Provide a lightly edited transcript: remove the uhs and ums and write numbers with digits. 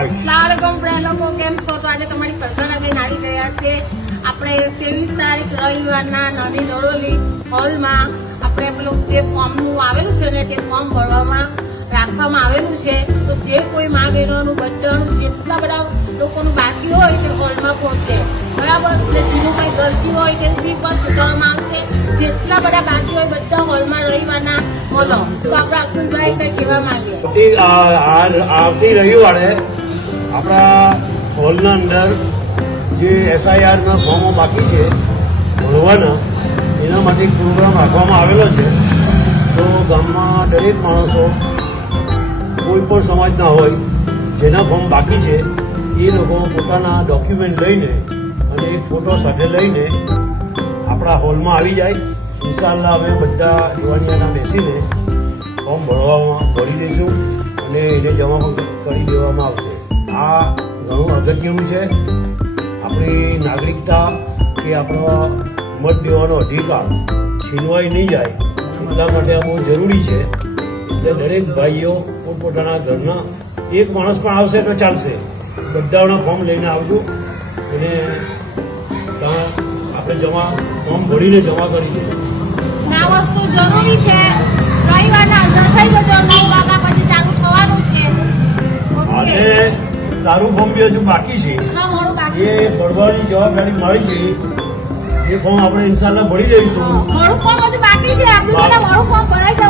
Friend લોકો કેમ છો? તો આજે તમારી પ્રસન્નાબેન આવી ગયા છે. આપણે 23 તારીખ રવિવારના નાની નરોલી હોલમાં આપણે પેલું જે ફોર્મનું આવેલું છે ને તે ફોર્મ ભરવામાં રાખવામાં આવેલું છે. તો જે કોઈ મા બહેનોનું બધાનું જેટલા બધા લોકોનું બાકી હોય તે હોલમાં પહોંચે, બરાબર. એટલે જેનું કંઈ ગલતી હોય તે ફી પર ચૂકવવામાં આવશે. જેટલા બધા બાકી હોય બધા હોલમાં રવિવારના બોલો. તો આપણે અબ્દુલભાઈ કંઈ કહેવા માંગીએ. આવતી રવિવારે આપણા હોલના અંદર જે SIRના ફોર્મો બાકી છે ભરવાના, એના માટે એક પ્રોગ્રામ રાખવામાં આવેલો છે. તો ગામમાં દરેક માણસો કોઈ પણ સમાજના હોય જેના ફોર્મ બાકી છે એ લોકો પોતાના ડોક્યુમેન્ટ લઈને અને એક ફોટો સાથે લઈને આપણા હોલમાં આવી જાય. ઇન્શાલ્લાહ અમે બધા યુવાનિયાના બેસીને ફોર્મ ભરી દઈશું અને એને જમા પણ કરી દેવામાં આવશે. આ ઘણું અગત્યનું છે. આપણી નાગરિકતા કે આપણો મત દેવાનો અધિકાર છીનવાઈ નહીં જાય એટલા માટે આ બહુ જરૂરી છે. એટલે દરેક ભાઈઓ પોતપોતાના ઘરના એક માણસ પણ આવશે તો ચાલશે, બધાના ફોર્મ લઈને આવજો અને આપણે ફોર્મ ભરીને જમા કરી દઈશું. આ વસ્તુ જરૂરી છે. રવિવારના હાજર થઈ જજો. 9 વાગ્યા પછી ચાલુ થવાનું છે. અને તારું ફોર્મ બી હજુ બાકી છે, એ ભરવાની જવાબદારી મારી છે. એ ફોર્મ આપણે ઇન્શાલ્લાહ ભરી દઈશું. મારું ફોર્મ હજુ બાકી છે. આપણે મોડું ફોર્મ ભરાઈ જવાનું